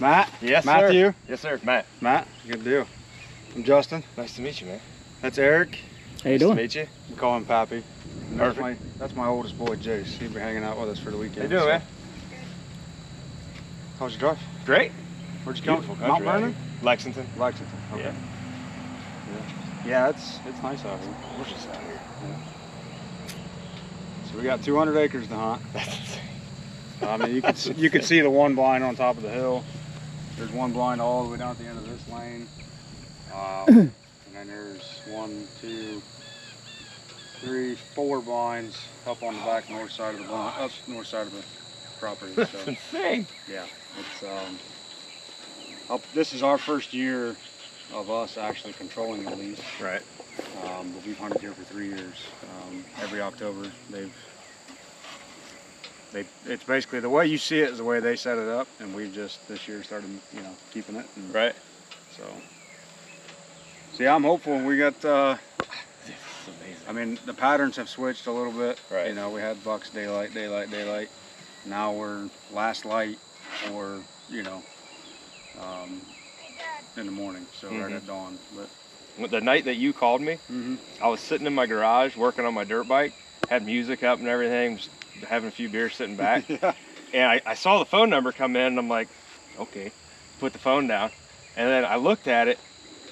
Matt? Yes, Matthew? sir. Yes, sir. Matt. Matt, good deal. I'm Justin. Nice to meet you, man. That's Eric. How you doing? Nice to meet you. We call him Pappy. Perfect. That's my oldest boy, Jace. He's been hanging out with us for the weekend. How you doing, man? How's your drive? Great. Where'd you come Beautiful from? Mount country out Vernon? here. Lexington. Lexington. Okay. Yeah. Yeah, it's nice out here. Gorgeous out here. So we got 200 acres to hunt. That's insane. I mean, you could see the one blind on top of the hill. There's one blind all the way down at the end of this lane. And then there's 1, 2, 3, 4 blinds up on the back north side of the north side of the property. That's So insane. yeah, it's this is our first year of us actually controlling the lease. Right. But we've hunted here for 3 years. Every October, it's basically the way you see it is the way they set it up, and we've just this year started, keeping it. And Right. So yeah, I'm hopeful. We got. This is amazing. I mean, the patterns have switched a little bit. Right. You know, we had bucks daylight, daylight, daylight. Now we're last light, or in the morning, so right at dawn. But The night that you called me, I was sitting in my garage working on my dirt bike, had music up and everything, just having a few beers sitting back. yeah. And I saw the phone number come in, and I'm like, okay, put the phone down. And then I looked at it,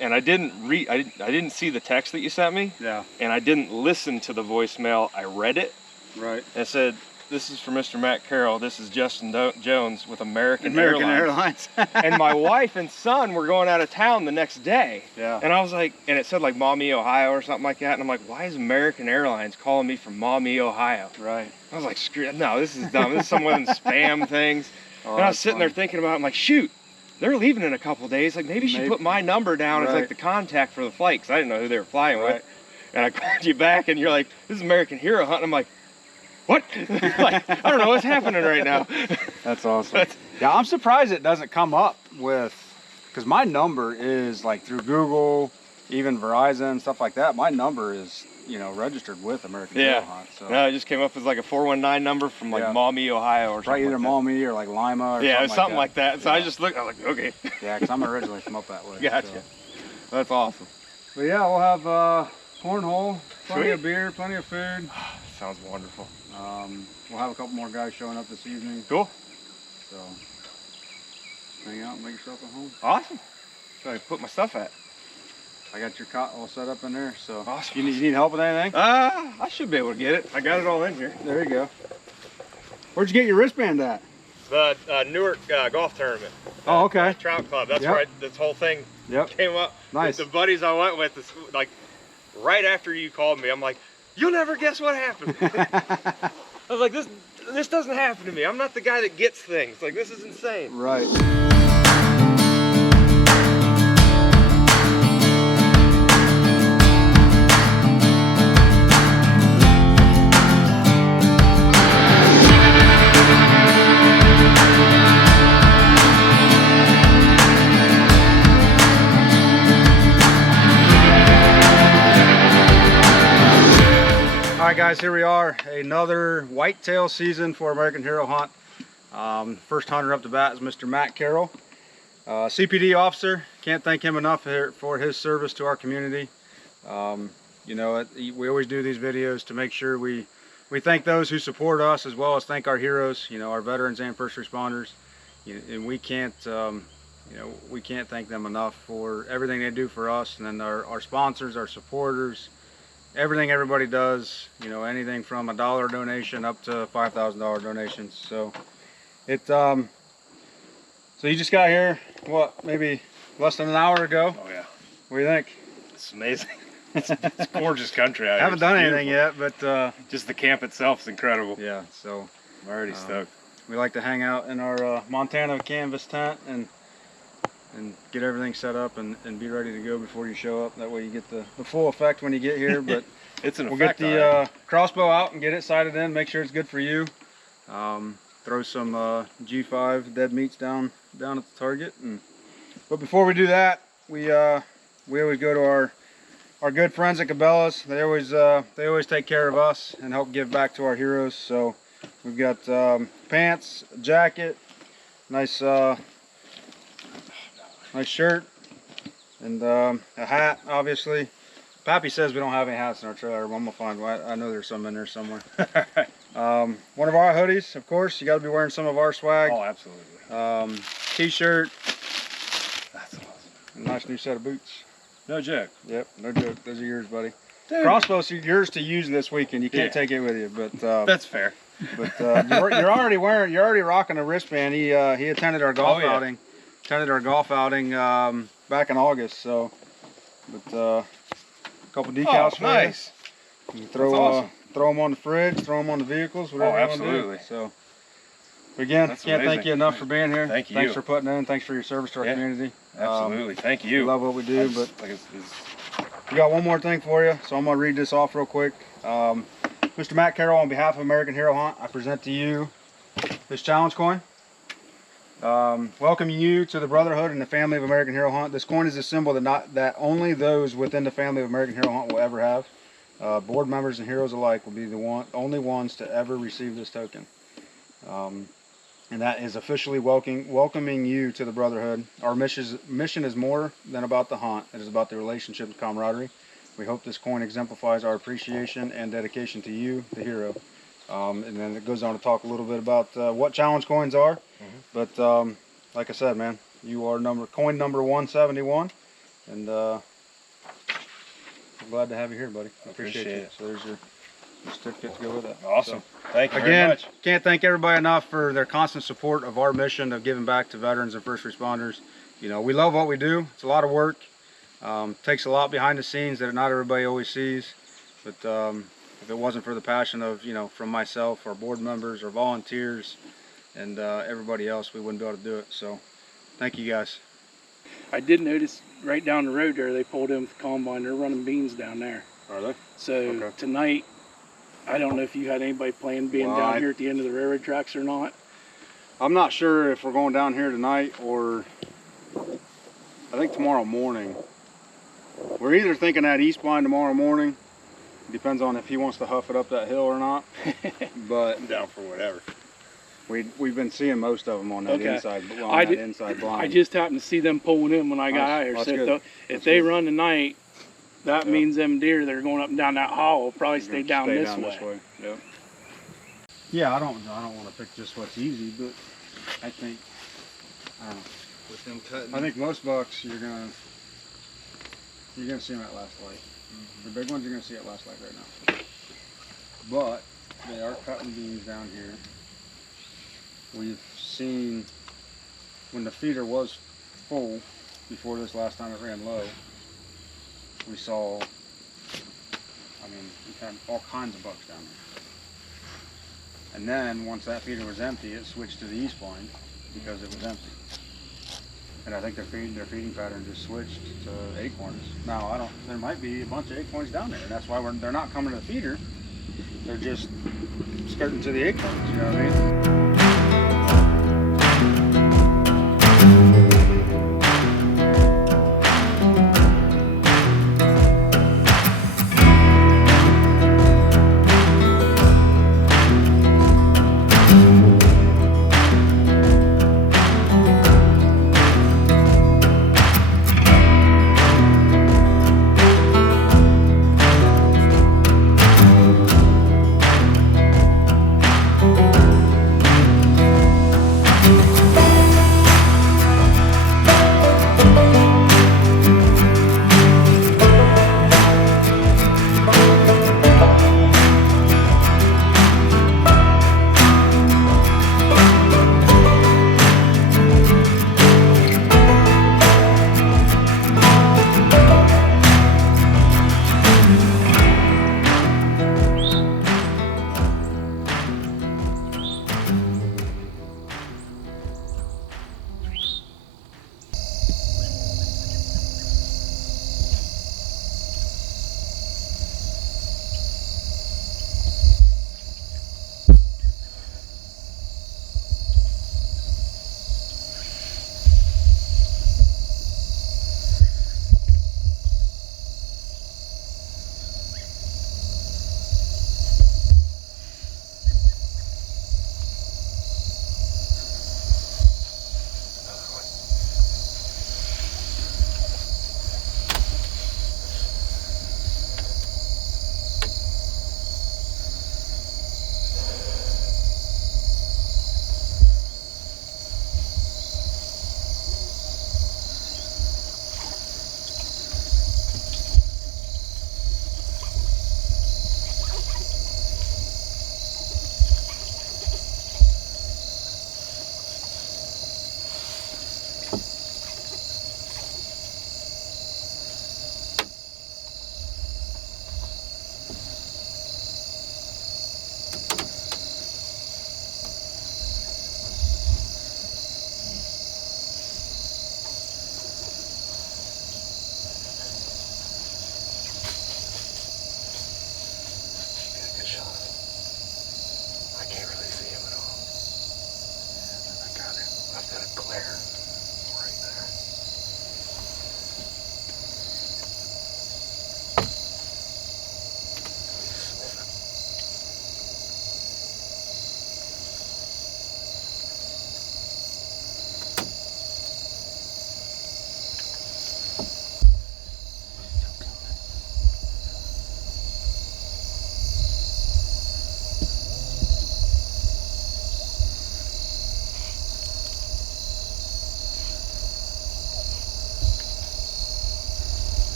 and I didn't see the text that you sent me, Yeah. and I didn't listen to the voicemail. I read it, Right. and it said, "This is for Mr. Matt Carroll. This is Justin Jones with American Airlines. And my wife and son were going out of town the next day. Yeah. And I was like, and it said like Maumee, Ohio or something like that. And I'm like, why is American Airlines calling me from Maumee, Ohio? Right. I was like, screw it. No, this is dumb. This is some one of them spam things. Oh, and I was that's sitting there funny. thinking about it. I'm like, shoot, they're leaving in a couple days. Like maybe she put my number down as Right. like the contact for the flight, because I didn't know who they were flying Right. with. And I called you back and you're like, this is American Hero Hunt. And I'm like, what? Like, I don't know what's happening right now. That's awesome. Yeah, I'm surprised it doesn't come up with, because my number is like through Google, even Verizon, stuff like that. My number is, registered with American Trail Hunt. So No, it just came up as like a 419 number from like Maumee, Ohio or something. right, either like Maumee or like Lima or yeah, something like that. So Yeah. I just looked, I was like, okay. Yeah, because I'm originally from up that way. Gotcha. So. That's awesome. But yeah, we'll have cornhole, plenty Sweet. of beer, plenty of food. Sounds wonderful. We'll have a couple more guys showing up this evening. Cool. So hang out and make yourself at home. Awesome. So I put my stuff at. I got your cot all set up in there. So Awesome. you need help with anything? I should be able to get it. I got it all in here. There you go. Where'd you get your wristband at? The Newark golf tournament. Oh, okay. Trout Club. That's Yep. where this whole thing Yep. came up. Nice. With the buddies I went with, like right after you called me, I'm like, you'll never guess what happened. I was like, this doesn't happen to me. I'm not the guy that gets things. Like, this is insane. Right. All right, guys, here we are. Another whitetail season for American Hero Hunt. First hunter up to bat is Mr. Matt Carroll, CPD officer. Can't thank him enough for his service to our community. We always do these videos to make sure we thank those who support us, as well as thank our heroes, our veterans and first responders. And we can't thank them enough for everything they do for us, and then our sponsors, our supporters, everything everybody does, anything from a $1 donation up to $5,000 donations. So so you just got here, what, maybe less than an hour ago? Oh yeah. What do you think? It's amazing. It's gorgeous country out here. Haven't done anything yet, but just the camp itself is incredible. yeah, so I'm already stoked. we like to hang out in our Montana canvas tent and get everything set up and be ready to go before you show up. That way you get the full effect when you get here. But It's an we'll get effect. the crossbow out and get it sighted in, make sure it's good for you. Throw some G5 dead meats down at the target. But before we do that, we always go to our good friends at Cabela's. They always take care of us and help give back to our heroes. So we've got pants, a jacket, nice Nice shirt. And a hat, obviously. Pappy says we don't have any hats in our trailer. But I'm gonna find one. I know there's some in there somewhere. One of our hoodies, of course. You got to be wearing some of our swag. Oh, absolutely. T-shirt. That's awesome. A nice new set of boots. No joke. Yep, no joke. Those are yours, buddy. Dude. Crossbows are yours to use this weekend. You can't take it with you, but that's fair. But you're already wearing. You're already rocking a wristband. He attended our golf outing. Attended our golf outing back in August. So, but a couple decals for nice. You. You throw them on the fridge. Throw them on the vehicles. Whatever you want to do. So. Again, That's can't amazing. thank you enough for being here. Thank you. Thanks for putting in. Thanks for your service to our community. Absolutely. Thank you. We love what we do, but like we got one more thing for you, so I'm going to read this off real quick. Mr. Matt Carroll, on behalf of American Hero Hunt, I present to you this challenge coin. Welcoming you to the brotherhood and the family of American Hero Hunt. This coin is a symbol that only those within the family of American Hero Hunt will ever have. Board members and heroes alike will be the only ones to ever receive this token. And that is officially welcoming you to the brotherhood. Our mission is more than about the hunt. It is about the relationship and camaraderie. We hope this coin exemplifies our appreciation and dedication to you, the hero. And then it goes on to talk a little bit about what challenge coins are. But like I said, man, you are coin number 171, and I'm glad to have you here, buddy. I appreciate it. So there's your certificate to go with it. Awesome. So, thank you very much. Can't thank everybody enough for their constant support of our mission of giving back to veterans and first responders. You know, we love what we do. It's a lot of work. Takes a lot behind the scenes that not everybody always sees. But if it wasn't for the passion of, from myself, our board members, our volunteers, and everybody else, we wouldn't be able to do it. So thank you guys. I did notice right down the road there, they pulled in with the combine. They're running beans down there. Are they? So tonight, I don't know if you had anybody planning being down here at the end of the railroad tracks or not. I'm not sure if we're going down here tonight or I think tomorrow morning. We're either thinking that east blind tomorrow morning. Depends on if he wants to huff it up that hill or not. But I'm down for whatever. We've been seeing most of them on that inside blind. I just happened to see them pulling in when I got out here. That's So good. if they run tonight, that means them deer that are going up and down that hall will probably stay down this way. Yep. Yeah, I don't want to pick just what's easy, but I think With them cutting. I think most bucks you're gonna see them at last light. The big ones you're gonna see at last light right now. But they are cutting beans down here. We've seen when the feeder was full before this last time it ran low. We saw, we had all kinds of bucks down there. And then once that feeder was empty, it switched to the east blind because it was empty. And I think their feeding pattern just switched to acorns. Now there might be a bunch of acorns down there, and that's why they're not coming to the feeder. They're just skirting to the acorns. You know what I mean?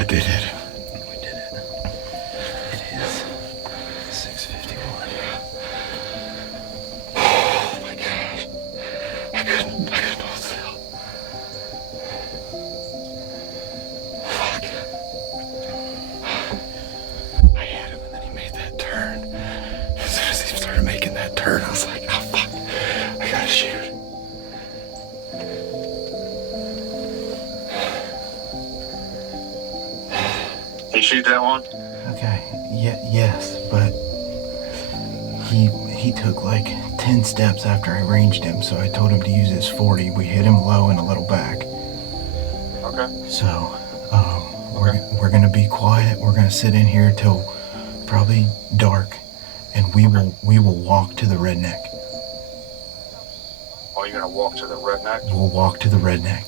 I did it. We did it. It is 6:51. Oh my gosh. I couldn't hold still. Fuck. I had him and then he made that turn. As soon as he started making that turn, I was like, oh fuck. I gotta shoot. He shoot that one? Okay, yes, but he took like 10 steps after I ranged him, so I told him to use his 40. We hit him low and a little back. Okay. So, we're gonna be quiet. We're gonna sit in here till probably dark, and we will walk to the redneck. Oh, you're gonna walk to the redneck? We'll walk to the redneck.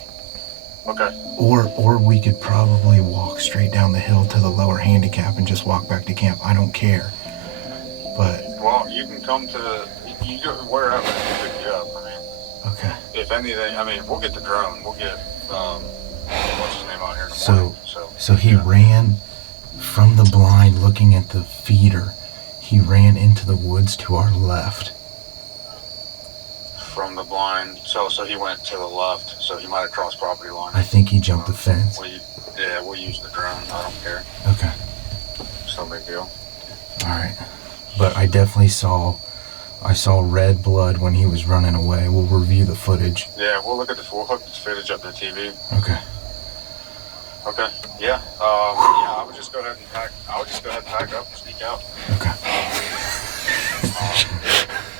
Okay. Or we could probably walk straight down the hill to the lower handicap and just walk back to camp. I don't care. But Well, you can come to, you go wherever you pick you up. I mean, okay. if anything, I mean, we'll get the drone. We'll get, what's his name out here in the morning. So he ran from the blind looking at the feeder. He ran into the woods to our left. From the blind, so he went to the left, so he might have crossed property line. I think he jumped the fence. We'll use the drone. I don't care. Okay. It's no big deal. All right. But I definitely saw red blood when he was running away. We'll review the footage. Yeah, we'll hook this footage up to the TV. Okay. Okay. Yeah. I would just go ahead and pack up and sneak out. Okay.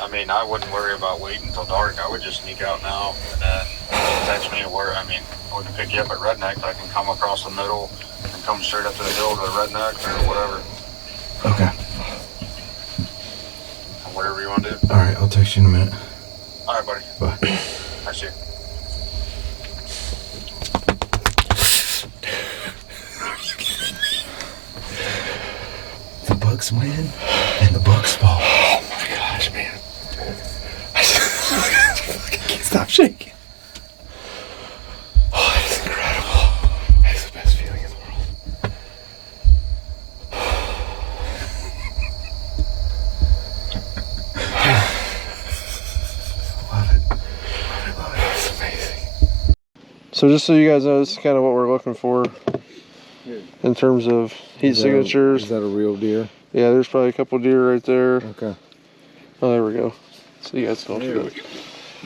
I mean, I wouldn't worry about waiting until dark. I would just sneak out now, and then you can text me where. I mean, we can pick you up at Redneck. I can come across the middle and come straight up to the hill to the Redneck or whatever. Okay. Whatever you want to do. All right. I'll text you in a minute. All right, buddy. Bye. I see you. The Bucks win and the Bucks fall. Oh my gosh, man. I can't stop shaking. Oh, that's incredible. That's the best feeling in the world. Love it. Love it. It's amazing. So just so you guys know, this is kind of what we're looking for in terms of heat signatures. Is that a real deer? Yeah, there's probably a couple deer right there. Okay. Oh, there we go. So you guys don't There see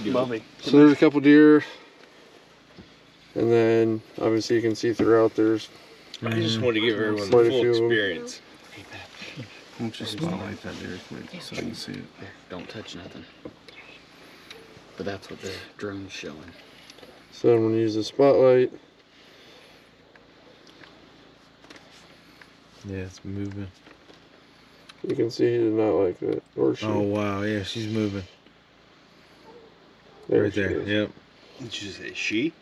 that. Bobby. So there's a couple deer. And then obviously you can see throughout there's I just wanted to give everyone Quite the a full few of 'em. experience. Why don't you spotlight that deer quick so I can see it? There, don't touch nothing. But that's what the drone's showing. so I'm gonna use the spotlight. Yeah, it's moving. You can see he did not like that. Or she. Oh wow, yeah, she's moving. There Right she there. is. Yep. Did you say she?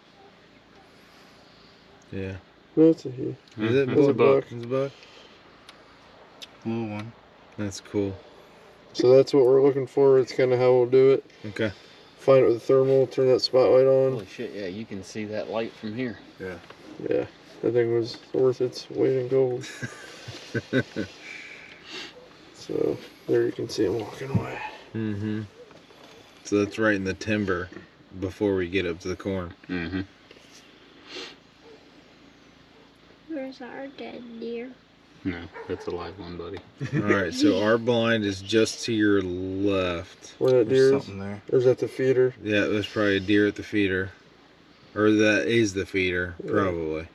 Yeah. No, it's a he. Is it It's a buck. It's a buck. Little one. That's cool. So that's what we're looking for. It's kind of how we'll do it. Okay. Find it with a thermal, turn that spotlight on. Holy shit, yeah, you can see that light from here. Yeah, that thing was worth its weight in gold. So there you can see him walking away. Mm-hmm. So that's right in the timber before we get up to the corn. Mm-hmm. Where's our dead deer? No, that's a live one, buddy. Alright, so our blind is just to your left. Where that There's deer is? something there. Or is that the feeder? Yeah, there's probably a deer at the feeder. Or that is the feeder, Yeah. probably.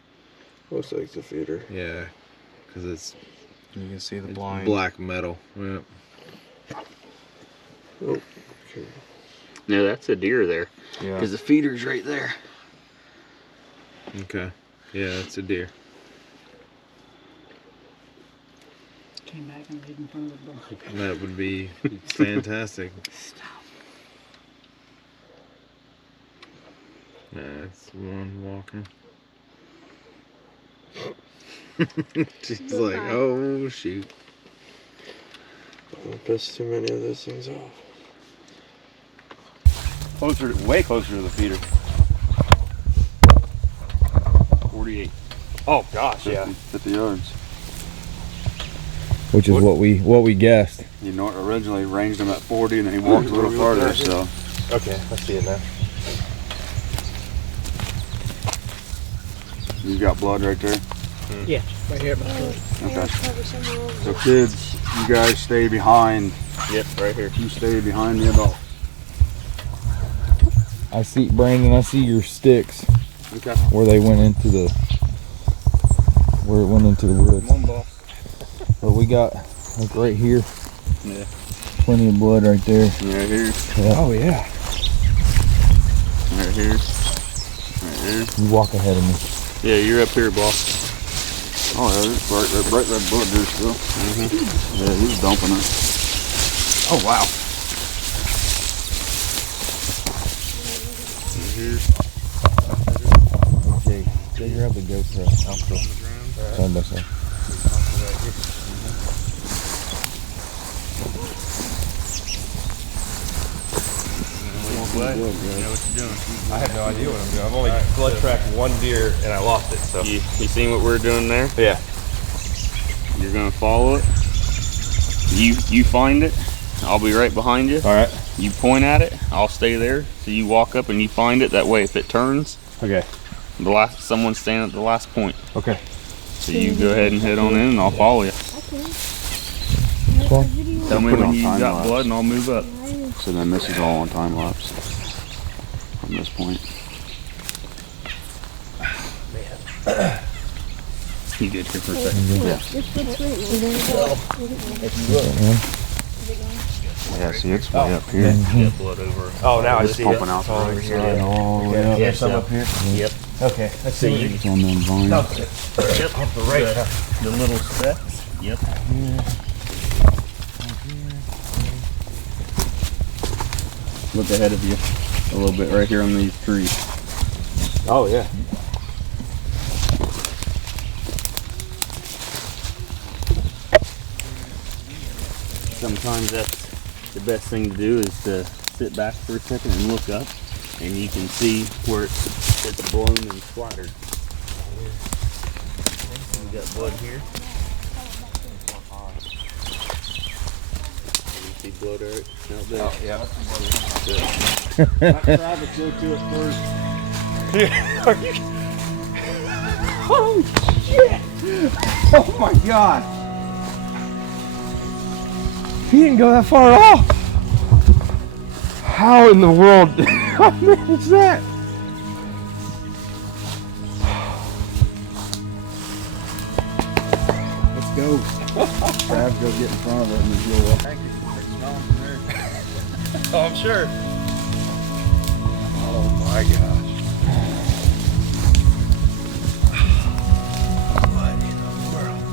Looks like the feeder. Yeah, because it's, You can see the it's blind. black metal. Yep. Oh, okay. No, that's a deer there. Yeah. Because the feeder's right there. Okay. Yeah, that's a deer. Came back and laid in front of the buck. That would be fantastic. Stop. That's one walking. She's like, oh shoot. Don't piss too many of those things off. Way closer to the feeder. 48. Oh gosh, yeah. 50 yards. Which is what we guessed. He originally ranged him at 40, and then he walked a little farther. So. Okay, I see it now. You got blood right there. Yeah, right here at my foot. Okay. So kids, you guys stay behind. Yep, right here. You stay behind the adult. I see, Brandon, I see your sticks. Okay. Where they went into the, where it went into the woods. Come on, boss. But we got, like right here, Yeah. plenty of blood right there. Right here. Yeah. Oh yeah. Right here. Right here. You walk ahead of me. Yeah, you're up here, boss. Oh, yeah, there's bright red blood there still. Yeah, he was dumping it. Oh wow. Okay, they grab the GoPro. Side by side. You know what you're doing. I have no idea what I'm doing. I've only blood tracked one deer and I lost it. So you seen what we're doing there? Yeah. You're gonna follow it. You find it. I'll be right behind you. All right. You point at it. I'll stay there. So you walk up and you find it. That way, if it turns, Okay. someone's standing at the last point. Okay. So you go ahead and head on in, and I'll follow you. Tell me Put it when on you time got lapse. blood, and I'll move up. So then this is all on time lapse from this point. You good here for a second? Yeah. Yeah, see, it's way up here. Get blood over. Oh, now I It's see pumping it. out the right here. side all the way up. Yeah, some up here. Yep. Okay, I see you. It's on them vines. Yep. The little specks. Yep. Look ahead of you a little bit right here on these trees. Oh yeah. Sometimes that's the best thing to do is to sit back for a second and look up, and you can see where it's blown and splattered. We got blood here. You see blood out there? Oh, yeah. Not Travis, go to it first. Holy shit! Oh my god! He didn't go that far at all. How in the world did I manage that? Let's go. Trav, go get in front of it and then you'll walk. Thank you. Oh, I'm sure. Oh my gosh. What in the world?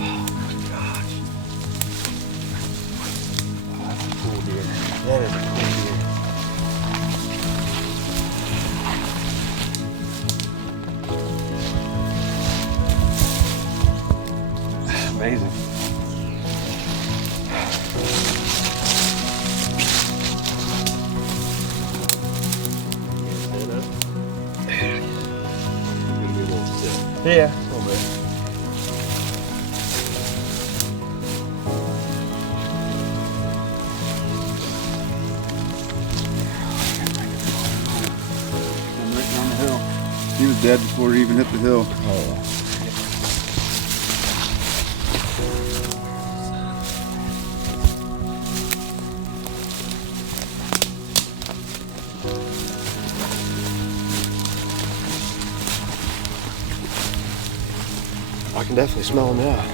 Oh my gosh. Oh, that's a cool deer. That is a cool deer. Amazing. Yeah, a little bit. Come right down the hill. He was dead before he even hit the hill. Oh. I can definitely smell him now.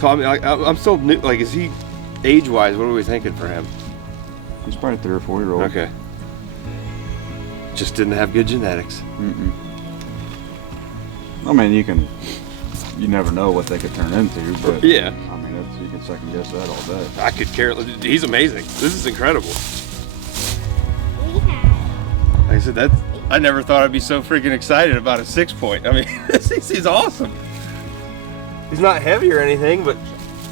So I'm still new. Like, is he age-wise? What are we thinking for him? He's probably 3 or 4 year old. Okay. Just didn't have good genetics. Mm-mm. I mean, you never know what they could turn into, but yeah. I mean, you can second guess that all day. I could care. He's amazing. This is incredible. Like I said, I never thought I'd be so freaking excited about a 6-point. I mean, he's awesome. He's not heavy or anything, but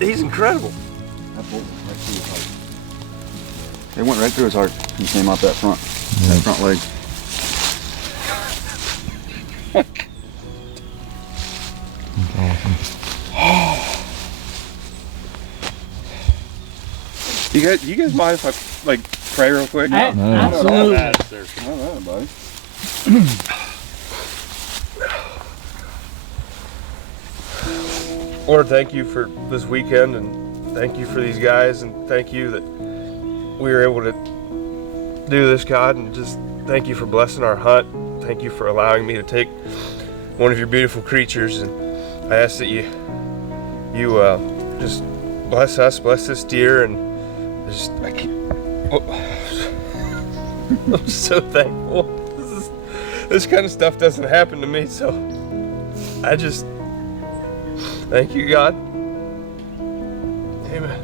he's incredible. That bolt went right through his heart. It went right through his heart. He came out that front leg. You guys mind if I like pray real quick? Absolutely. Buddy. Lord, thank you for this weekend, and thank you for these guys, and thank you that we were able to do this, God, and just thank you for blessing our hunt. Thank you for allowing me to take one of your beautiful creatures, and I ask that you just bless us, bless this deer, and just I'm so thankful. This kind of stuff doesn't happen to me, so I just thank you, God. Amen.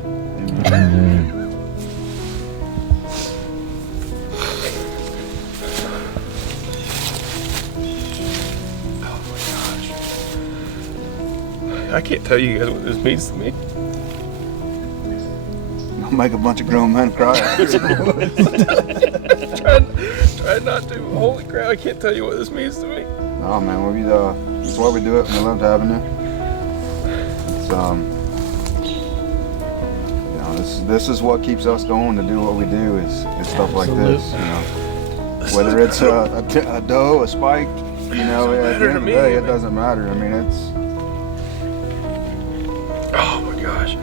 Oh my gosh. I can't tell you guys what this means to me. Don't make a bunch of grown men cry. Try not to. Holy crap, I can't tell you what this means to me. Oh man, that's why we do it, and we love having you. It's you know, this is what keeps us going to do what we do is stuff like this. You know, whether it's a doe, a spike, you know, at the end of the day, it doesn't matter. I mean, it's. Oh my gosh.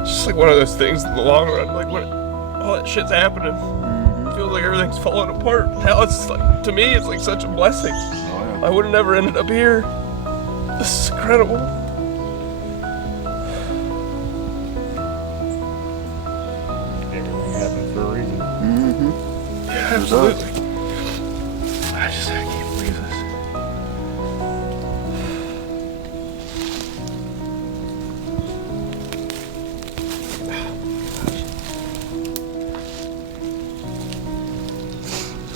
It's just like one of those things in the long run, like when all that shit's happening, it feels like everything's falling apart. Now it's like, to me, it's like such a blessing. Oh, yeah. I would have never ended up here. This is incredible. Everything happened for a reason. Mm-hmm. Yeah, absolutely. I can't believe this.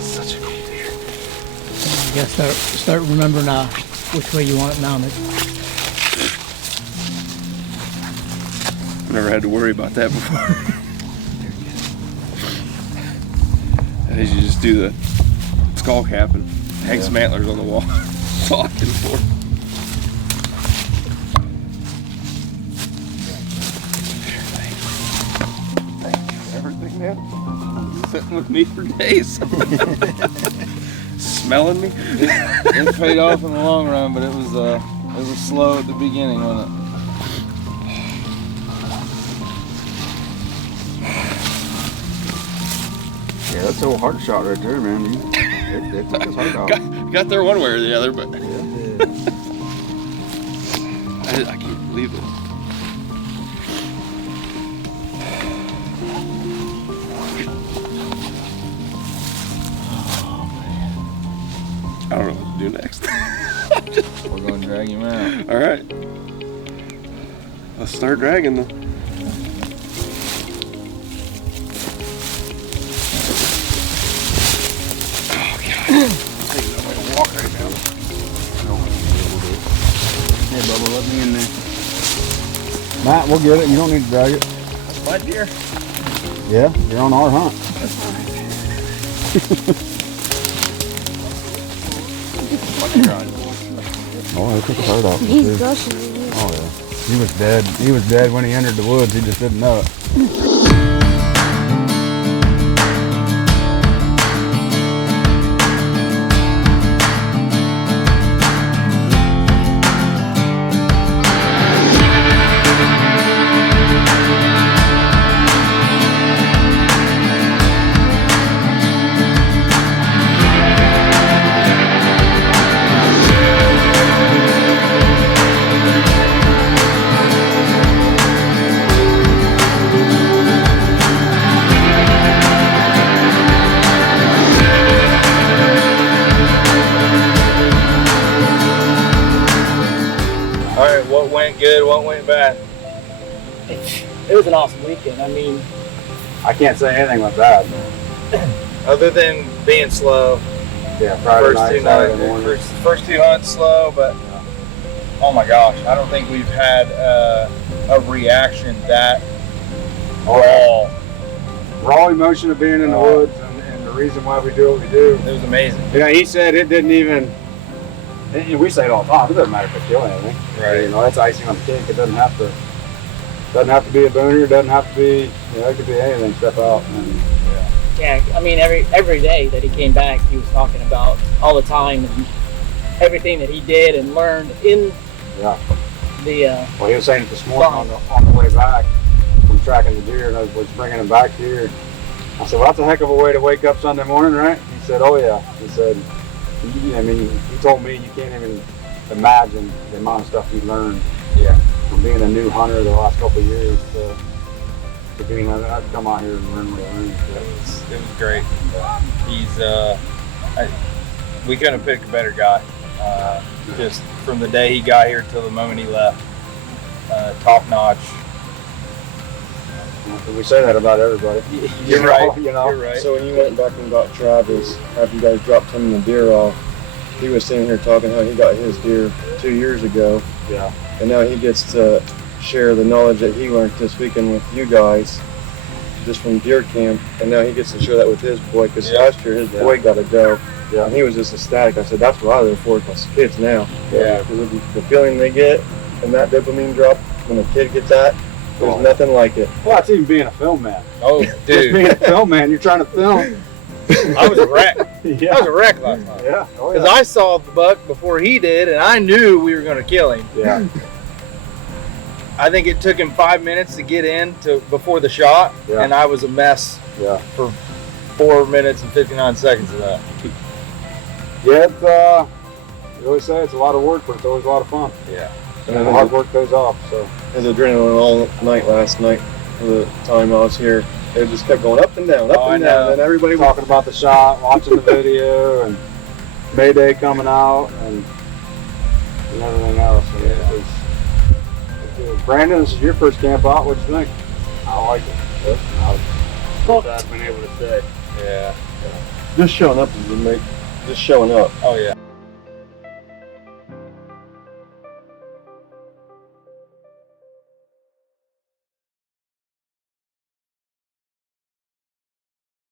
Such a cool deer. You gotta start remembering which way you want it mounted. I've never had to worry about that before. As you just do the skull cap and hang some antlers on the wall. That's all I can afford. Thank you for everything, man. Sitting with me for days. Smelling me. It paid off in the long run, but it was slow at the beginning, wasn't it? Yeah, that's a heart shot right there, man. It took his heart out. Got there one way or the other, but I can't believe it. I don't know what to do next. We're going to drag him out. All right, let's start dragging them. Hey, Bubba, let me in there. Matt, we'll get it. You don't need to drag it. That's my deer. Yeah, you're on our hunt. Oh, they took his heart out. He's gushing. Oh, yeah. He was dead. He was dead when he entered the woods. He just didn't know it. what went bad? It was an awesome weekend. I mean, I can't say anything like that. Other than being slow. Yeah, Friday First night, two Saturday nights, morning. first two hunts slow, but oh my gosh, I don't think we've had a reaction that raw emotion of being in the woods and the reason why we do what we do. It was amazing. You know, he said it didn't even. And we say it all the time. It doesn't matter if they kill anything. Right. You know, that's icing on the cake. It doesn't have to. Doesn't have to be a booner. It doesn't have to be. You know, it could be anything. Step out. And, yeah, I mean, every day that he came back, he was talking about all the time and everything that he did and learned in the. Well, he was saying it this morning on the way back from tracking the deer, and I was bringing him back here. I said, "Well, that's a heck of a way to wake up Sunday morning, right?" He said, "Oh yeah." He said, "I mean, he told me you can't even imagine the amount of stuff he learned from being a new hunter the last couple of years to being able to come out here and learn what I learned." It was great. He's we couldn't have picked a better guy. Just from the day he got here till the moment he left, top notch. We say that about everybody. You're right. You know. You're right. So when you went back and got Travis, after you guys dropped him the deer off, he was sitting here talking how he got his deer 2 years ago. Yeah. And now he gets to share the knowledge that he learned this weekend with you guys, just from deer camp. And now he gets to share that with his boy, because last year his boy got to go. Yeah. And he was just ecstatic. I said, that's what I live for with my kids now. Yeah. Because the feeling they get and that dopamine drop when a kid gets that, there's nothing like it. Well, that's even being a film man. Oh, Just dude. being a film man, you're trying to film. I was a wreck. Yeah. I was a wreck last night. Yeah. Oh, Because I saw the buck before he did, and I knew we were going to kill him. Yeah. I think it took him 5 minutes to get in before the shot, and I was a mess for 4 minutes and 59 seconds of that. Yeah, it's, you always say it's a lot of work, but it's always a lot of fun. Yeah. And then the hard work pays off. So his adrenaline all night last night for the time I was here. It just kept going up and down, up and down, and everybody was talking about the shot, watching the video, and Mayday coming out, and everything else. And Brandon, this is your first camp out. What do you think? I like it. I've been able to say. Yeah. just showing up is just showing up. Oh yeah.